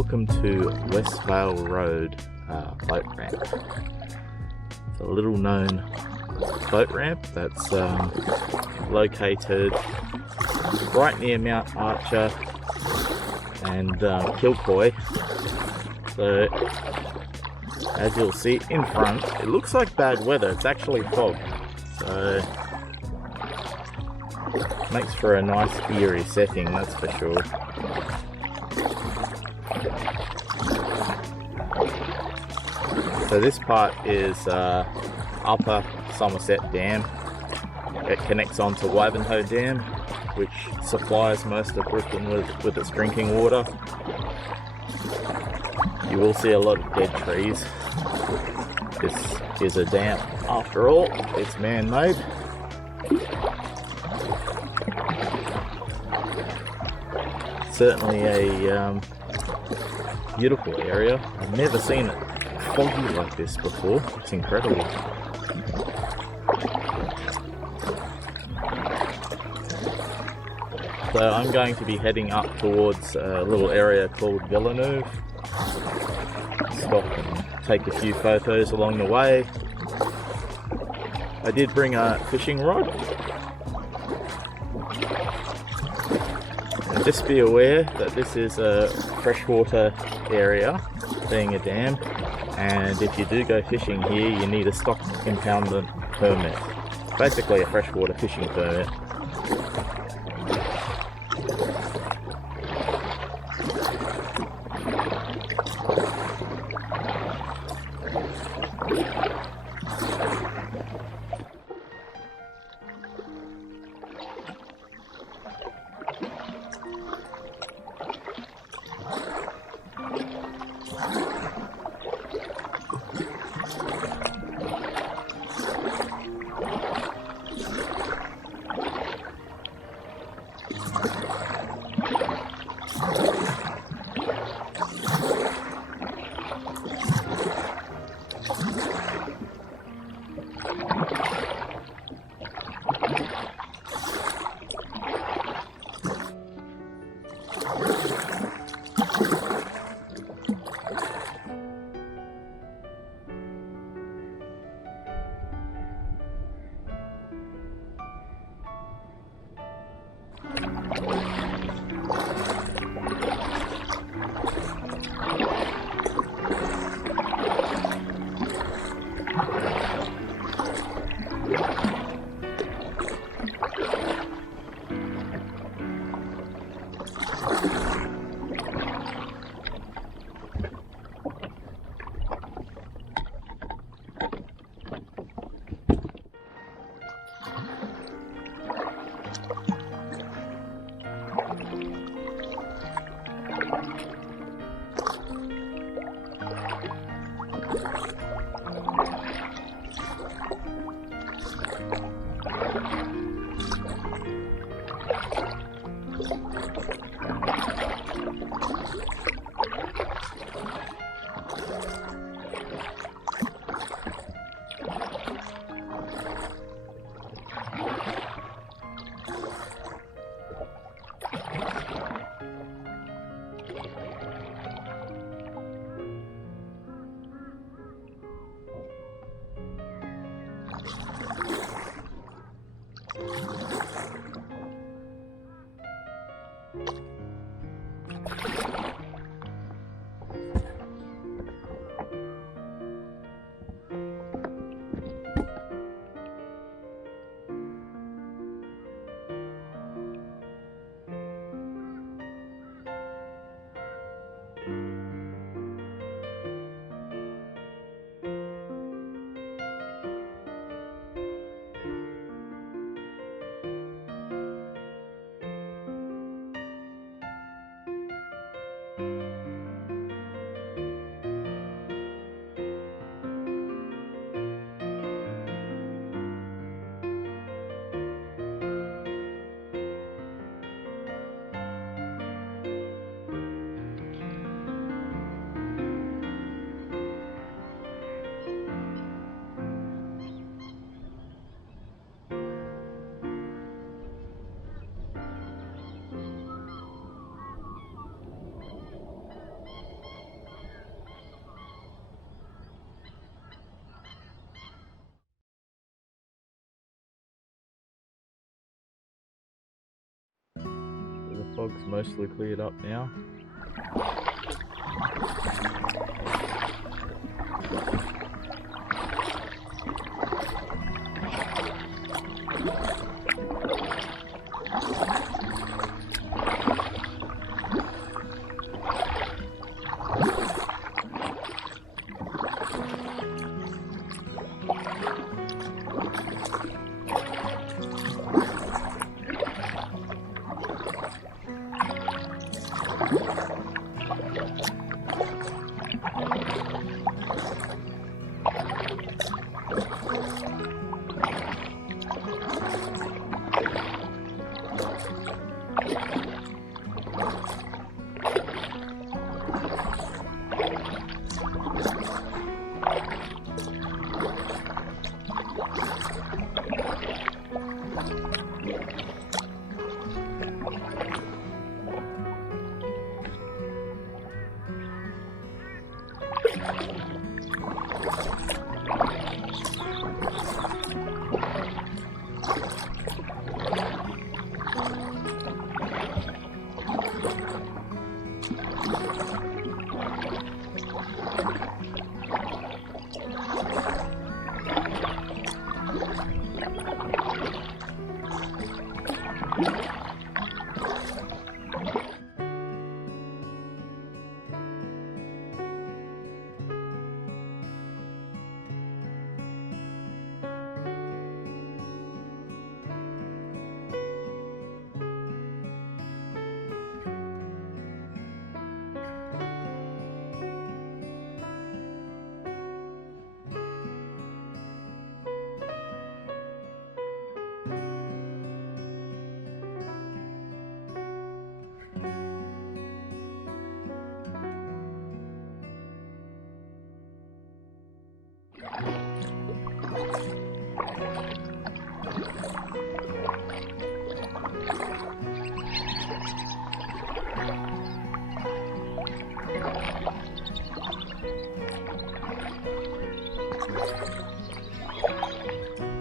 Welcome to Westvale Road boat ramp. It's a little known boat ramp that's located right near Mount Archer and Kilcoy. So as you'll see in front, it looks like bad weather. It's actually fog, so makes for a nice eerie setting, that's for sure. So this part is Upper Somerset Dam. It connects onto Wivenhoe Dam, which supplies most of Brooklyn with its drinking water. You will see a lot of dead trees. This is a dam after all, it's man-made. Certainly a beautiful area. I've never seen it foggy like this before. It's incredible. So I'm going to be heading up towards a little area called Villeneuve. Stop and take a few photos along the way. I did bring a fishing rod. And just be aware that this is a freshwater area, being a dam, and if you do go fishing here, you need a stock impoundment permit. Basically a freshwater fishing permit. fog's mostly cleared up now.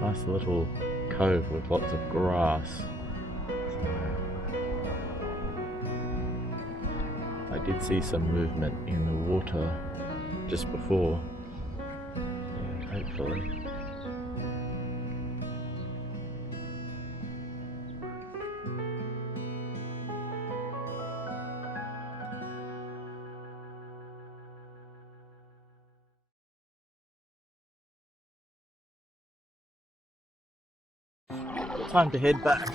Nice little cove with lots of grass. I did see some movement in the water just before. Yeah, hopefully. Time to head back.